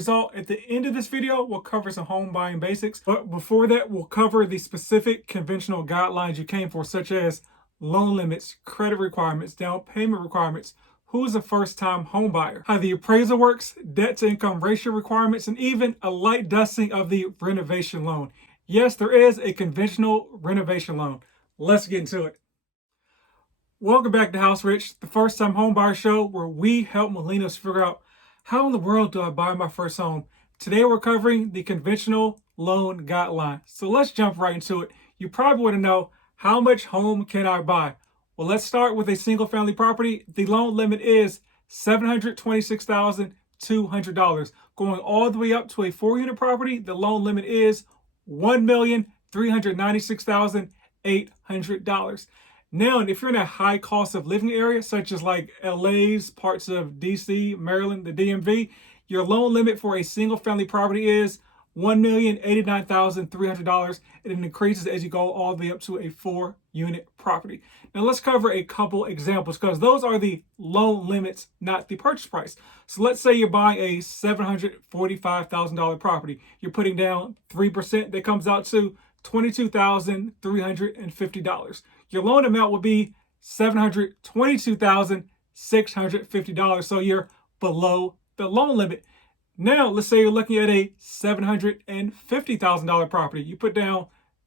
So at the end of this video, we'll cover some home buying basics. But before that, we'll cover the specific conventional guidelines you came for, such as loan limits, credit requirements, down payment requirements, who's a first-time home buyer, how the appraisal works, debt-to-income ratio requirements, and even a light dusting of the renovation loan. Yes, there is a conventional renovation loan. Let's get into it. Welcome back to House Rich, the first-time home buyer show where we help millennials figure out how in the world do I buy my first home? Today we're covering the conventional loan guideline. So let's jump right into it. You probably want to know, how much home can I buy? Well, let's start with a single family property. The loan limit is $726,200. Going all the way up to a 4-unit property, the loan limit is $1,396,800. Now, if you're in a high cost of living area, such as like LA's, parts of DC, Maryland, the DMV, your loan limit for a single family property is $1,089,300, and it increases as you go all the way up to a 4-unit property. Now let's cover a couple examples because those are the loan limits, not the purchase price. So let's say you're buying a $745,000 property. You're putting down 3%, that comes out to $22,350. Your loan amount would be $722,650. So you're below the loan limit. Now, let's say you're looking at a $750,000 property. You put down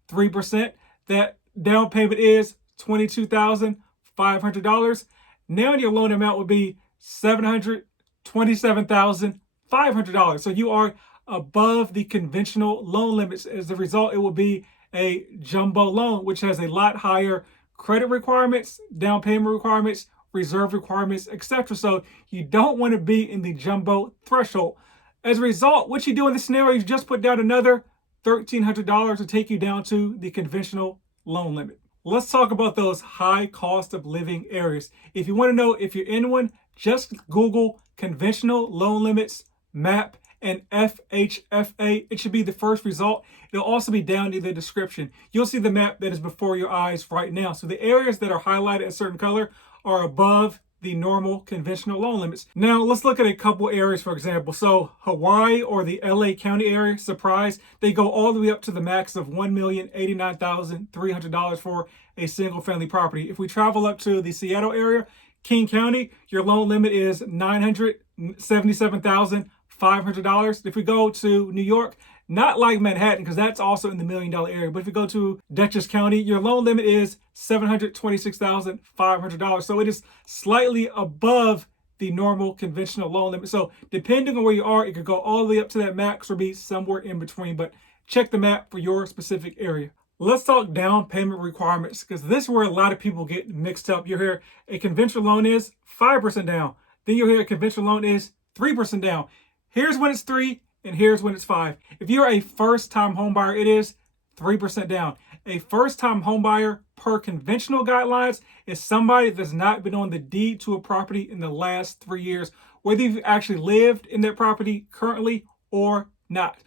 3%. That down payment is $22,500. Now your loan amount would be $727,500. So you are above the conventional loan limits. As a result, it will be a jumbo loan, which has a lot higher credit requirements, down payment requirements, reserve requirements, etc. So you don't want to be in the jumbo threshold. As a result, what you do in this scenario, you just put down another $1,300 to take you down to the conventional loan limit. Let's talk about those high cost of living areas. If you want to know if you're in one, just Google conventional loan limits map and FHFA. It should be the first result. It'll also be down in the description. You'll see the map that is before your eyes right now. So the areas that are highlighted a certain color are above the normal conventional loan limits. Now let's look at a couple areas, for example. So Hawaii or the LA County area, surprise, they go all the way up to the max of $1,089,300 for a single family property. If we travel up to the Seattle area, King County, your loan limit is $977,500. If we go to New York, not like Manhattan, because that's also in the $1 million area, but if you go to Dutchess County, your loan limit is $726,500. So it is slightly above the normal conventional loan limit. So depending on where you are, it could go all the way up to that max or be somewhere in between, but check the map for your specific area. Let's talk down payment requirements, because this is where a lot of people get mixed up. You hear a conventional loan is 5% down. Then you hear a conventional loan is 3% down. Here's when it's 3 and here's when it's 5. If you're a first-time home buyer, it is 3% down. A first-time home buyer per conventional guidelines is somebody that's not been on the deed to a property in the last 3 years, whether you've actually lived in that property currently or not.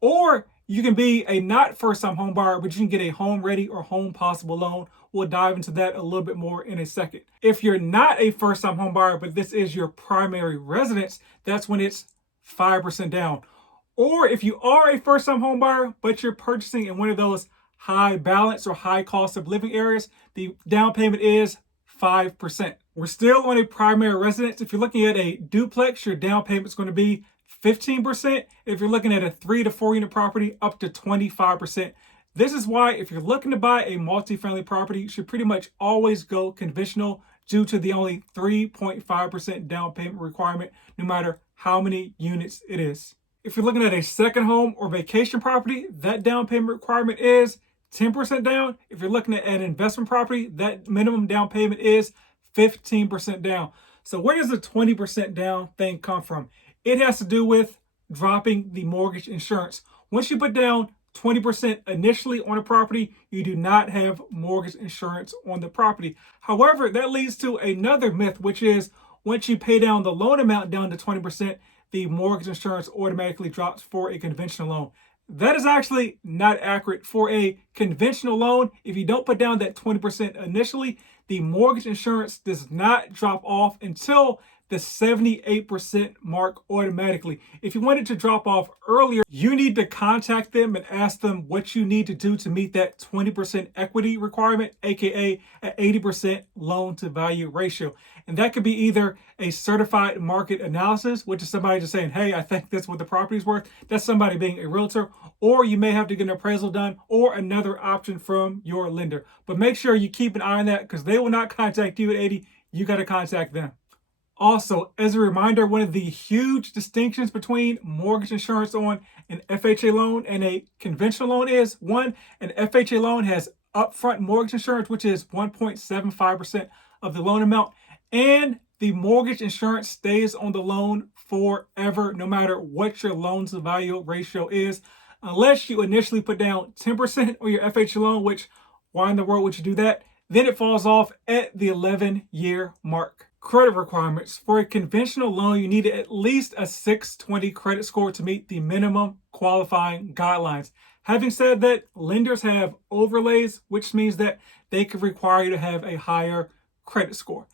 Or you can be a not first-time home buyer, but you can get a home ready or home possible loan. We'll dive into that a little bit more in a second. If you're not a first-time home buyer, but this is your primary residence, that's when it's 5% down. Or if you are a first-time home buyer, but you're purchasing in one of those high balance or high cost of living areas, the down payment is 5%. We're still on a primary residence. If you're looking at a duplex, your down payment is going to be 15%. If you're looking at a 3 to 4 unit property, up to 25%. This is why if you're looking to buy a multifamily property, you should pretty much always go conventional due to the only 3.5% down payment requirement, no matter how many units it is. If you're looking at a second home or vacation property, that down payment requirement is 10% down. If you're looking at an investment property, that minimum down payment is 15% down. So where does the 20% down thing come from? It has to do with dropping the mortgage insurance. Once you put down 20% initially on a property, you do not have mortgage insurance on the property. However, that leads to another myth, which is once you pay down the loan amount down to 20%, the mortgage insurance automatically drops for a conventional loan. That is actually not accurate. For a conventional loan, if you don't put down that 20% initially, the mortgage insurance does not drop off until the 78% mark automatically. If you want it to drop off earlier, you need to contact them and ask them what you need to do to meet that 20% equity requirement, aka an 80% loan to value ratio. And that could be either a certified market analysis, which is somebody just saying, hey, I think that's what the property's worth. That's somebody being a realtor. Or you may have to get an appraisal done, or another option from your lender. But make sure you keep an eye on that, because they will not contact you at 80. You got to contact them. Also, as a reminder, one of the huge distinctions between mortgage insurance on an FHA loan and a conventional loan is, one, an FHA loan has upfront mortgage insurance, which is 1.75% of the loan amount, and the mortgage insurance stays on the loan forever, no matter what your loan to value ratio is, unless you initially put down 10% on your FHA loan, which, why in the world would you do that? Then it falls off at the 11-year mark. Credit requirements. For a conventional loan, you need at least a 620 credit score to meet the minimum qualifying guidelines. Having said that, lenders have overlays, which means that they could require you to have a higher credit score.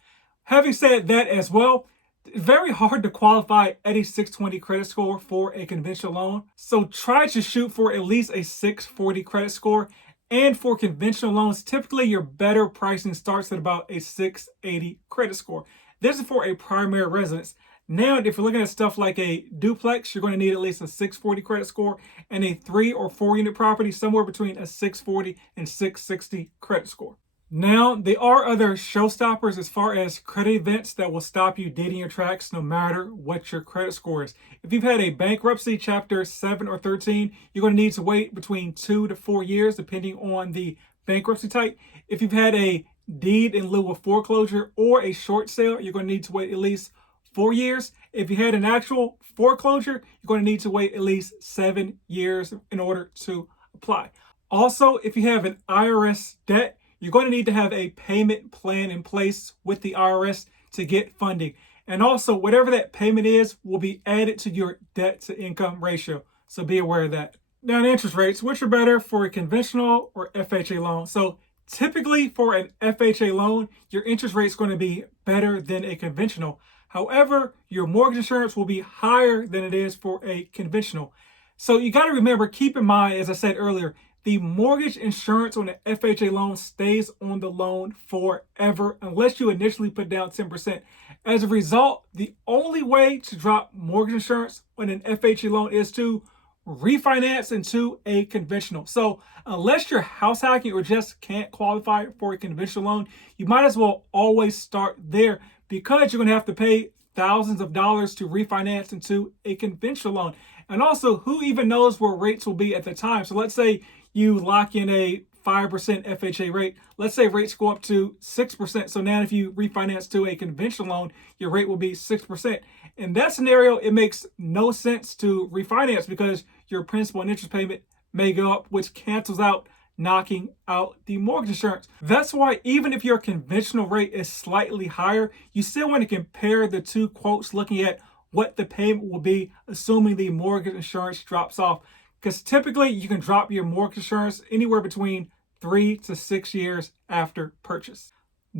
Having said that as well, it's very hard to qualify at a 620 credit score for a conventional loan. So try to shoot for at least a 640 credit score. And for conventional loans, typically your better pricing starts at about a 680 credit score. This is for a primary residence. Now, if you're looking at stuff like a duplex, you're going to need at least a 640 credit score, and a 3 or 4 unit property, somewhere between a 640 and 660 credit score. Now, there are other showstoppers as far as credit events that will stop you dead in your tracks no matter what your credit score is. If you've had a bankruptcy, Chapter 7 or 13, you're going to need to wait between 2 to 4 years, depending on the bankruptcy type. If you've had a deed in lieu of foreclosure or a short sale, you're going to need to wait at least 4 years. If you had an actual foreclosure, you're going to need to wait at least 7 years in order to apply. Also, if you have an IRS debt, you're going to need to have a payment plan in place with the IRS to get funding. And also, whatever that payment is will be added to your debt to income ratio. So be aware of that. Now, in interest rates, which are better for a conventional or FHA loan? So typically for an FHA loan, your interest rate is going to be better than a conventional. However, your mortgage insurance will be higher than it is for a conventional. So you got to remember, keep in mind, as I said earlier, the mortgage insurance on an FHA loan stays on the loan forever unless you initially put down 10%. As a result, the only way to drop mortgage insurance on an FHA loan is to refinance into a conventional. So unless you're house hacking or just can't qualify for a conventional loan, you might as well always start there, because you're going to have to pay thousands of dollars to refinance into a conventional loan. And also, who even knows where rates will be at the time? So let's say you lock in a 5% FHA rate. Let's say rates go up to 6%. So now if you refinance to a conventional loan, your rate will be 6%. In that scenario, it makes no sense to refinance, because your principal and interest payment may go up, which cancels out, knocking out the mortgage insurance. That's why even if your conventional rate is slightly higher, you still want to compare the two quotes, looking at what the payment will be, assuming the mortgage insurance drops off. Because typically you can drop your mortgage insurance anywhere between 3 to 6 years after purchase.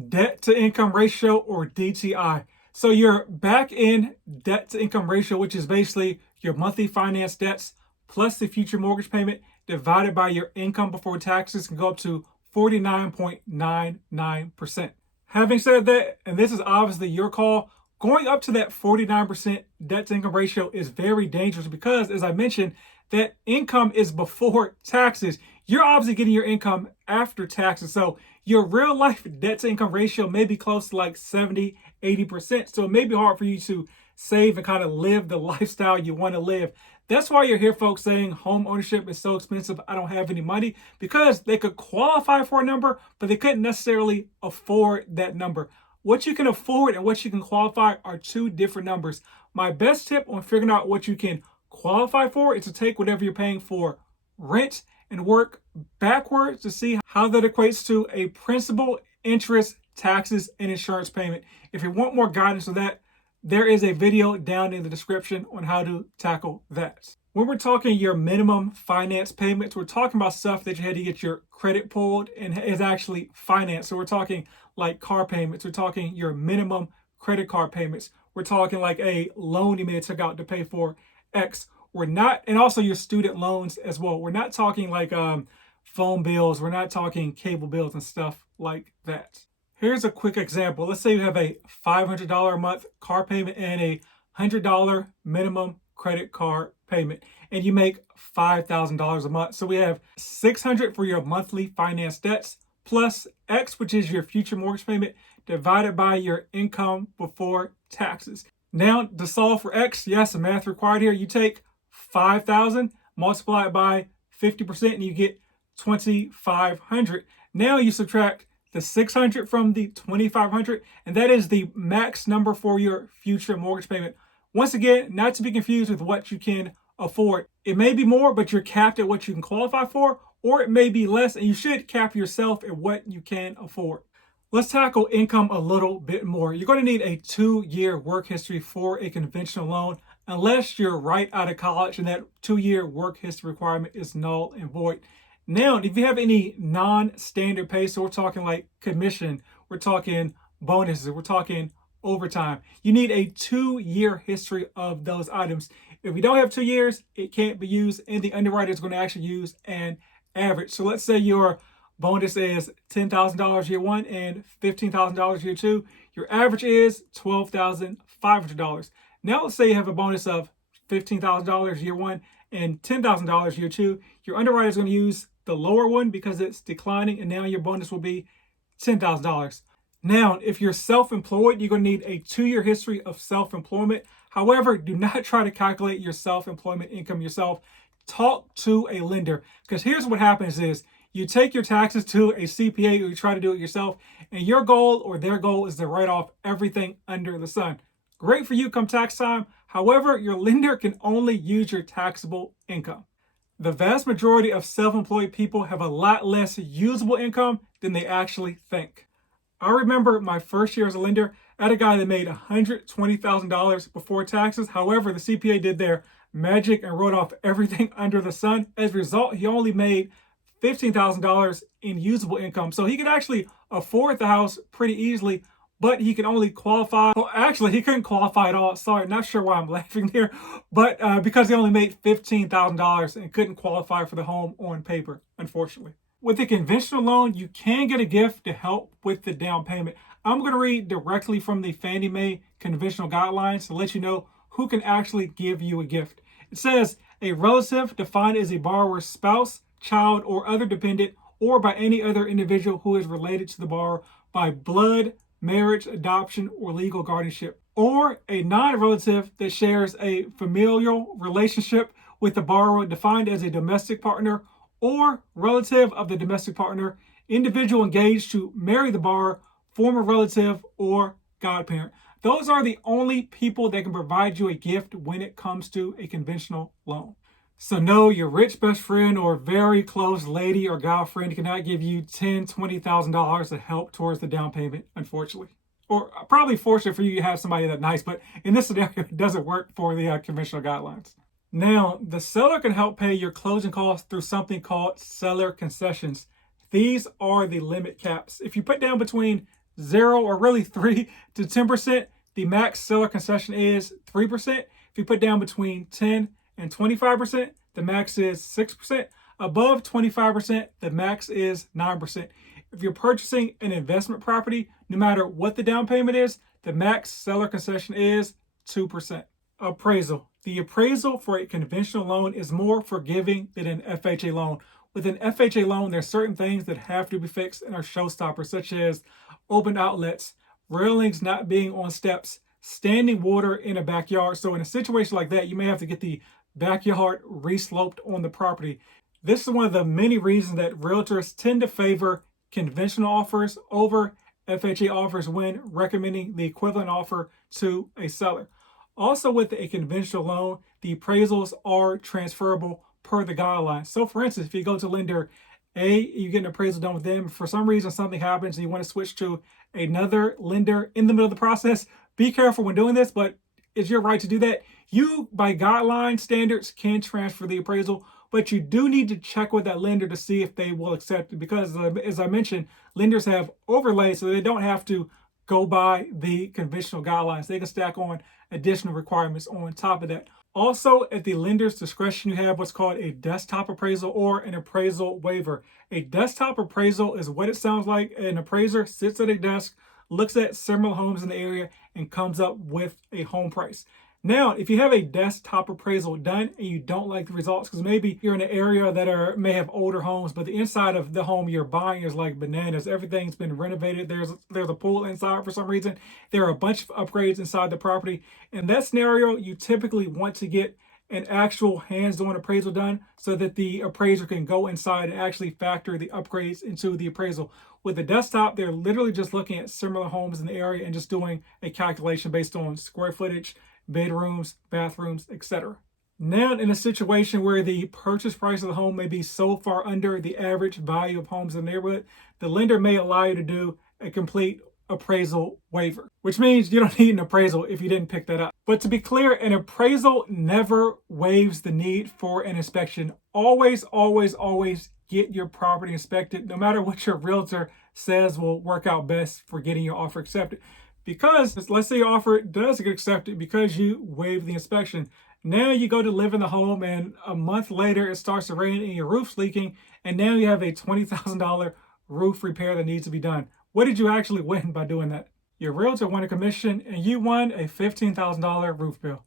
Debt to income ratio, or DTI. So your back end debt to income ratio, which is basically your monthly finance debts plus the future mortgage payment divided by your income before taxes, can go up to 49.99%. Having said that, and this is obviously your call, going up to that 49% debt to income ratio is very dangerous, because, as I mentioned, that income is before taxes. You're obviously getting your income after taxes. So your real life debt to income ratio may be close to like 70, 80%. So it may be hard for you to save and kind of live the lifestyle you want to live. That's why you're here, folks, saying home ownership is so expensive, I don't have any money, because they could qualify for a number, but they couldn't necessarily afford that number. What you can afford and what you can qualify are two different numbers. My best tip on figuring out what you can qualify for is to take whatever you're paying for rent and work backwards to see how that equates to a principal, interest, taxes, and insurance payment. If you want more guidance on that, there is a video down in the description on how to tackle that. When we're talking your minimum finance payments, we're talking about stuff that you had to get your credit pulled and is actually financed. So we're talking like car payments. We're talking your minimum credit card payments. We're talking like a loan you may have took out to pay for X. We're not, and also your student loans as well. We're not talking like phone bills. We're not talking cable bills and stuff like that. Here's a quick example. Let's say you have a $500 a month car payment and a $100 minimum credit card payment, and you make $5,000 a month. So we have $600 for your monthly finance debts plus X, which is your future mortgage payment, divided by your income before taxes. Now, to solve for X, yes, math required here. You take 5,000, multiply it by 50%, and you get 2,500. Now you subtract the 600 from the 2,500, and that is the max number for your future mortgage payment. Once again, not to be confused with what you can afford. It may be more, but you're capped at what you can qualify for, or it may be less, and you should cap yourself at what you can afford. Let's tackle income a little bit more. You're going to need a 2-year work history for a conventional loan, unless you're right out of college and that 2-year work history requirement is null and void. Now, if you have any non-standard pay, so we're talking like commission, we're talking bonuses, we're talking overtime, you need a 2-year history of those items. If you don't have 2 years, it can't be used, and the underwriter is going to actually use an average. So let's say your bonus is $10,000 year one and $15,000 year two. Your average is $12,500. Now let's say you have a bonus of $15,000 year one and $10,000 year two. Your underwriter is going to use the lower one because it's declining, and now your bonus will be $10,000. Now, if you're self-employed, you're going to need a 2-year history of self-employment. However, do not try to calculate your self-employment income yourself. Talk to a lender, because here's what happens is you take your taxes to a CPA or you try to do it yourself, and your goal or their goal is to write off everything under the sun. Great for you come tax time. However, your lender can only use your taxable income. The vast majority of self-employed people have a lot less usable income than they actually think. I remember my first year as a lender, I had a guy that made $120,000 before taxes. However, the CPA did their magic and wrote off everything under the sun. As a result, he only made $15,000 in usable income. So he could actually afford the house pretty easily, but he could only qualify. Well, actually, he couldn't qualify at all. Sorry, not sure why I'm laughing here, but because he only made $15,000 and couldn't qualify for the home on paper, unfortunately. With a conventional loan, you can get a gift to help with the down payment. I'm going to read directly from the Fannie Mae conventional guidelines to let you know who can actually give you a gift. It says a relative defined as a borrower's spouse, child, or other dependent, or by any other individual who is related to the borrower by blood, marriage, adoption, or legal guardianship, or a non-relative that shares a familial relationship with the borrower defined as a domestic partner or relative of the domestic partner, individual engaged to marry the borrower, former relative, or godparent. Those are the only people that can provide you a gift when it comes to a conventional loan. So no, your rich best friend or very close lady or guy friend cannot give you $10,000, $20,000 to help towards the down payment, unfortunately. Or probably fortunate for you, you have somebody that nice, but in this scenario, it doesn't work for the conventional guidelines. Now, the seller can help pay your closing costs through something called seller concessions. These are the limit caps. If you put down between 0 or really 3 to 10%, the max seller concession is 3%. If you put down between 10 and 25%, the max is 6%. Above 25%, the max is 9%. If you're purchasing an investment property, no matter what the down payment is, the max seller concession is 2%. Appraisal. The appraisal for a conventional loan is more forgiving than an FHA loan. With an FHA loan, there's certain things that have to be fixed and are showstoppers, such as open outlets, railings not being on steps, standing water in a backyard. So in a situation like that, you may have to get the backyard resloped on the property. This is one of the many reasons that realtors tend to favor conventional offers over FHA offers when recommending the equivalent offer to a seller. Also, with a conventional loan, the appraisals are transferable per the guidelines. So for instance, if you go to lender A, you get an appraisal done with them. For some reason, something happens and you want to switch to another lender in the middle of the process, be careful when doing this, but it's your right to do that. You, by guideline standards, can transfer the appraisal, but you do need to check with that lender to see if they will accept it, because as I mentioned, lenders have overlays so they don't have to go by the conventional guidelines. They can stack on additional requirements on top of that. Also, at the lender's discretion, you have what's called a desktop appraisal or an appraisal waiver. A desktop appraisal is what it sounds like. An appraiser sits at a desk, looks at similar homes in the area, and comes up with a home price. Now, if you have a desktop appraisal done and you don't like the results, because maybe you're in an area that may have older homes, but the inside of the home you're buying is like bananas. Everything's been renovated. There's a pool inside for some reason. There are a bunch of upgrades inside the property. In that scenario, you typically want to get an actual hands-on appraisal done so that the appraiser can go inside and actually factor the upgrades into the appraisal. With the desktop, they're literally just looking at similar homes in the area and just doing a calculation based on square footage, bedrooms, bathrooms, etc. Now, in a situation where the purchase price of the home may be so far under the average value of homes in the neighborhood, the lender may allow you to do a complete appraisal waiver, which means you don't need an appraisal if you didn't pick that up. But to be clear, an appraisal never waives the need for an inspection. Always, always, always get your property inspected, no matter what your realtor says will work out best for getting your offer accepted. Because let's say your offer does get accepted because you waived the inspection. Now you go to live in the home and a month later it starts to rain and your roof's leaking, and now you have a $20,000 roof repair that needs to be done. What did you actually win by doing that? Your realtor won a commission and you won a $15,000 roof bill.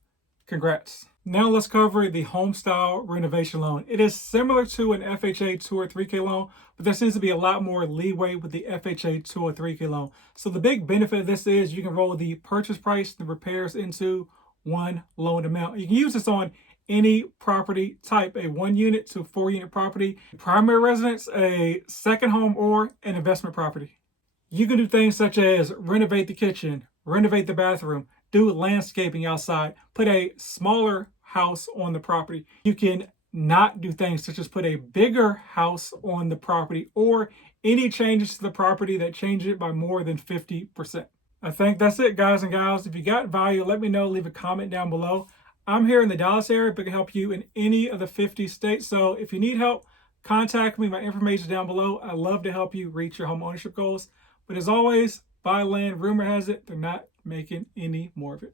Congrats. Now let's cover the Homestyle Renovation loan. It is similar to an FHA 203K loan, but there seems to be a lot more leeway with the FHA 203K loan. So the big benefit of this is you can roll the purchase price, the repairs into one loan amount. You can use this on any property type, a 1 unit to 4 unit property, primary residence, a second home, or an investment property. You can do things such as renovate the kitchen, renovate the bathroom, do landscaping outside, put a smaller house on the property. You can not do things such as put a bigger house on the property or any changes to the property that change it by more than 50%. I think that's it, guys and gals. If you got value, let me know. Leave a comment down below. I'm here in the Dallas area, but can help you in any of the 50 states. So if you need help, contact me. My information is down below. I'd love to help you reach your home ownership goals. But as always, buy land. Rumor has it they're not making any more of it.